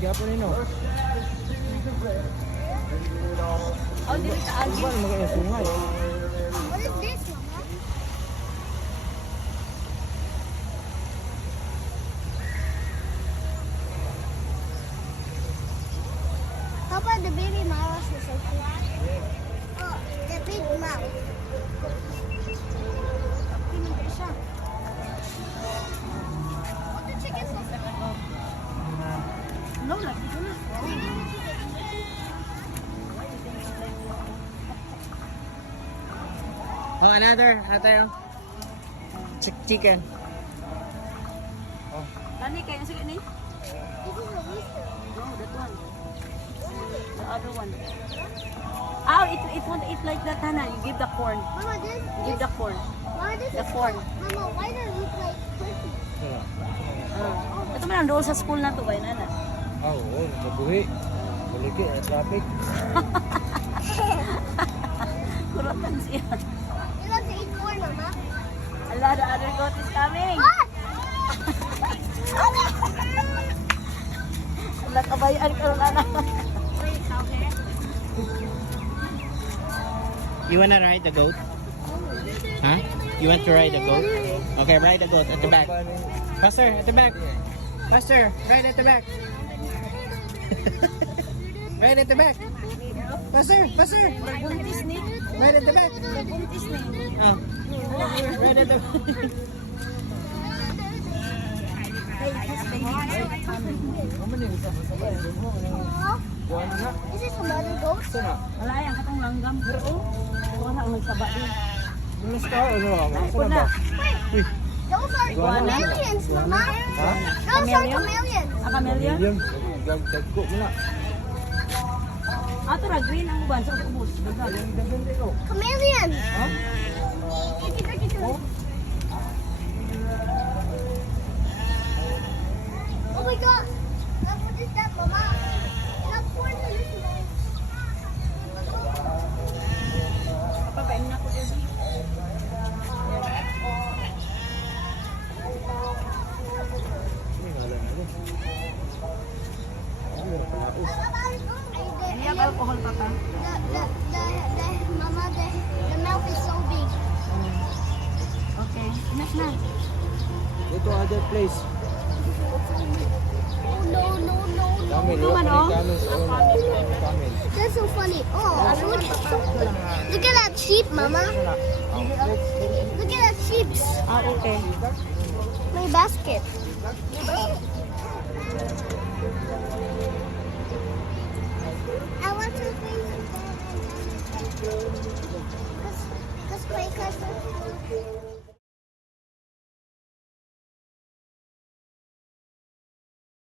gyapon nino. Oh, dili ka agi. Ano magay sungay? What is this, Mama? Papa, the baby mouse is so cute. Oh, the big mouse. Pinunta siya. Oh, the chicken so No, lagi ko na. Oh, another tayo. Chicken. Lani kayo sige ni? This is a rooster. No, that one. The other one. Oh, it won't eat like that, Hannah. You give the corn. Mama, this, You give the corn. Mama, this The is corn. Mama, why does it look like turkey? Ito man ang doon sa school na to, ba, Nana? Oh, nabuhi. Baliki, traffic. Kurutan siya. He loves to eat corn, Mama. Allah, the other goat is coming. What? Allah, kabayaan ka rin, Nana. You wanna ride the goat? Huh? You want to ride the goat? Okay, ride the goat at the back. Faster, at the back. Faster, ride at the back. Ride at the back. Faster, faster. Buntis ni. Ride at the back. Buntis ni. Oh. Ride at the back. Hey, this baby is coming. Aw. This is a mother goat. Wala yan, katong langgam. Pero, wala ang nagsaba din. Mas ka, ano? Ipon na. Wait, those are Iguana. chameleons, Mama. Ha? Those are Chameleon? chameleons. Ah, chameleon? William, gagko mo na. Ato ra, green ang uban sa ubos. Chameleons. Ha? Oh my God. What is that, Mama? That's corn to this man. Papain na ko dito. Hindi ang alcohol pa ka. Mama, the mouth is so big. Okay, enough na. Go to other place. Oh, no, no, no, no. Camel, Ito man, oh. Camel. That's so funny. Oh, look at that sheep, Mama. Look at that sheep. Ah, okay. My basket. I want to bring because Clay Custer.